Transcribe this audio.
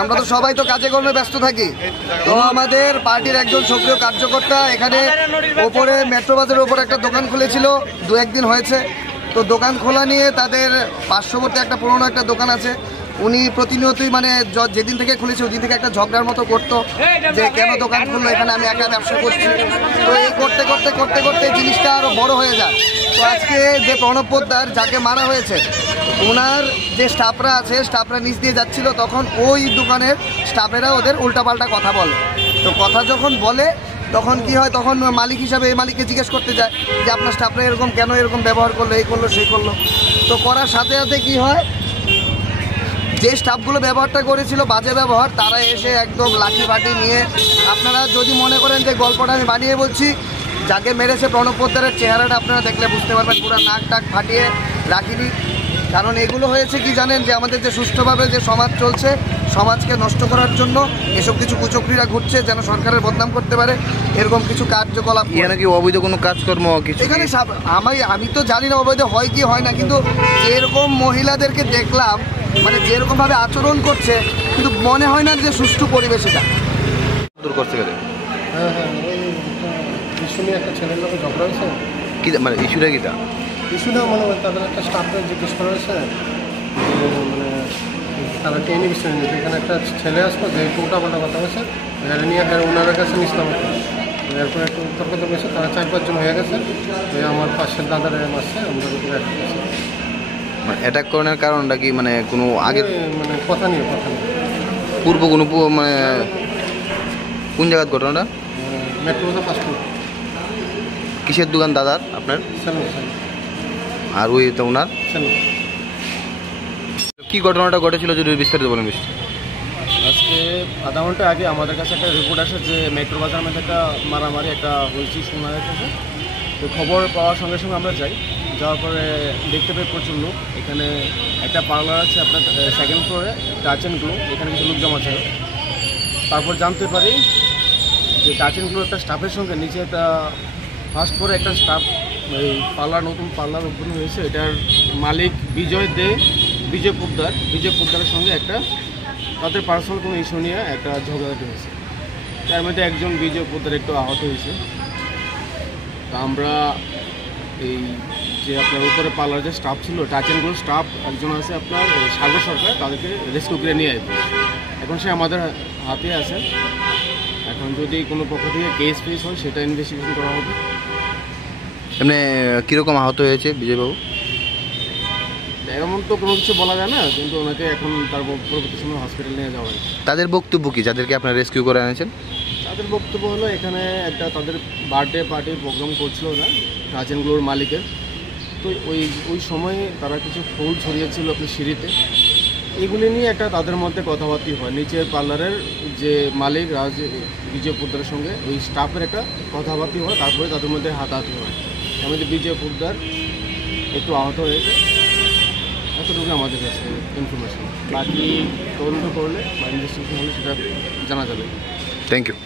আমরা তো সবাই তো কাজে কর্মে ব্যস্ত থাকি, তো আমাদের পার্টির একজন সক্রিয় কার্যকর্তা এখানে ওপরে মেট্রো বাজারের ওপর একটা দোকান খুলেছিল, 2-1 দিন হয়েছে। তো দোকান খোলা নিয়ে তাদের পার্শ্ববর্তী একটা পুরোনো একটা দোকান আছে, উনি প্রতিনিয়তই মানে যেদিন থেকে খুলেছে ওই দিন থেকে একটা ঝগড়ার মতো করতো যে কেন দোকান খুললো, এখানে আমি একা ব্যবসা করছি। তো এই করতে করতে করতে করতে জিনিসটা আরও বড় হয়ে যায়। তো আজকে যে প্রণব পোদ্দার যাকে মারা হয়েছে, ওনার যে স্টাফরা আছে, স্টাফরা নিচ দিয়ে যাচ্ছিল, তখন ওই দোকানের স্টাফেরা ওদের উল্টাপাল্টা কথা বলে। তো কথা যখন বলে তখন কি হয়, তখন মালিক হিসাবে এই মালিককে জিজ্ঞেস করতে যায় যে আপনার স্টাফরা এরকম কেন এরকম ব্যবহার করলো, এই করলো সেই করলো। তো করার সাথে সাথে কি হয়, যে স্টাফগুলো ব্যবহারটা করেছিল বাজে ব্যবহার, তারা এসে একদম লাঠি বাটি নিয়ে, আপনারা যদি মনে করেন যে গল্পটা আমি বানিয়ে বলছি, যাকে মেরেছে প্রণব পোদ্দারের চেহারাটা আপনারা দেখলে বুঝতে পারবেন, পুরো নাক টাক ফাটিয়ে রাখিনি। কারণ এগুলো হয়েছে কি জানেন, যে আমাদের যে সুষ্ঠুভাবে যে সমাজ চলছে, সমাজকে নষ্ট করার জন্য এসব কিছু কুচক্রীরা ঘুরছে যেন সরকারের বদনাম করতে পারে, এরকম কিছু কার্যকলাপ। এখানে কি অবৈধ কোনো কাজকর্ম কিছু এখানে আমি তো জানি না অবৈধ হয় কি হয় না, কিন্তু এরকম মহিলাদেরকে দেখলাম, মানে যেরকমভাবে আচরণ করছে, কিন্তু মনে হয় না যে সুষ্ঠু পরিবেশ এটা দূর করতে গেলে। হ্যাঁ হ্যাঁ, ওই ইস্যু নিয়ে একটা ছেলের লোকের ঝগড়া হয়েছে। কি মানে ইস্যুটা কিটা? ইস্যুটা মনে হয় তাদের একটা স্টাফকে জিজ্ঞেস করা হয়েছে, মানে তারা ট্রেনিং বিষয় নিতে, এখানে একটা ছেলে আসলো যে উল্টাপাল্টা কথা হয়েছে, নিয়ে ওনাদের কাছে নিছিলাম। এরপরে একটু তর্ক হয়েছে, তারা 4-5 জন হয়ে গেছে। আমার পাশের দাদারে মাসে আমাদের উপরে অ্যাটাক করার কারণটা কি, মানে কোনো আগে মানে কথা নিয়ে পূর্ব কোনো মানে কোন জায়গার ঘটনাটা? Metro fast food. কিসের দোকান দাদার আপনার? আর ওই তো ওনার কি ঘটনাটা ঘটেছিল যদি বিস্তারিত বলেন। আজকে আধা ঘন্টা আগে আমাদের কাছে একটা রিপোর্ট আসে যে মেট্রো বাজারের মধ্যে একটা মারামারি একটা হয়েছে শোনা যাচ্ছে। তো খবর পাওয়ার সঙ্গে সঙ্গে আমরা যাওয়ার পরে দেখতে পাই প্রচুর লোক। এখানে একটা পার্লার আছে আপনার 2nd ফ্লোরে, টাচ অ্যান্ড গ্লো, এখানে কিছু লোক জমা ছিল। তারপর জানতে পারি যে টাচ অ্যান্ড গ্লো একটা স্টাফের সঙ্গে নিচে একটা ফার্স্ট ফ্লোরে একটা স্টাফ, এই নতুন পার্লার ওপেন হয়েছে, এটার মালিক বিজয় পোদ্দারের সঙ্গে একটা তাদের পার্সোনাল কোনো ইস্যু নিয়ে একটা ঝগড়াঝাটি হয়েছে। তার মধ্যে একজন বিজয় পোদ্দার একটু আহত হয়েছে। তা আমরা এই যে আপনার উপরে পার্লার যে স্টাফ ছিল, টাচ অ্যান্ড গ্লো স্টাফ একজন আছে আপনার সাগর সরকার, তাদেরকে রেস্কিউ করে নিয়ে আসবে। এখন সে আমাদের হাতে আছে। এখন যদি কোনো পক্ষ থেকে কেস ফেস হয় সেটা ইনভেস্টিগেশন করা হবে। এমনি কীরকম আহত হয়েছে বিজয়বাবু? এমন তো কোনো কিছু বলা যায় না, কিন্তু ওনাকে এখন তার পরবর্তী সময় হসপিটাল নিয়ে যাওয়া হয়। তাদের বক্তব্য কি, যাদেরকে আপনারা রেস্কিউ করে এনেছেন? তাদের বক্তব্য হলো এখানে একটা তাদের বার্থডে পার্টির প্রোগ্রাম করছিল না টাচ অ্যান্ড গ্লোর মালিকের। তো ওই সময়ে তারা কিছু ফুল ছড়িয়েছিল আপনার সিঁড়িতে, এগুলি নিয়ে একটা তাদের মধ্যে কথাবার্তা হয়। নিচের পার্লারের যে মালিক বিজয় পোদ্দারের সঙ্গে ওই স্টাফের একটা কথাবার্তা হয়, তারপরে তাদের মধ্যে হাতাহাতি হয়। এর মধ্যে বিজয় পোদ্দার একটু আহত হয়েছে, এতটুকু আমাদের কাছে ইনফরমেশন। বাকি তদন্ত করলে বা ইনভেস্টিগেশন হলে সেটা জানা যাবে। Thank you.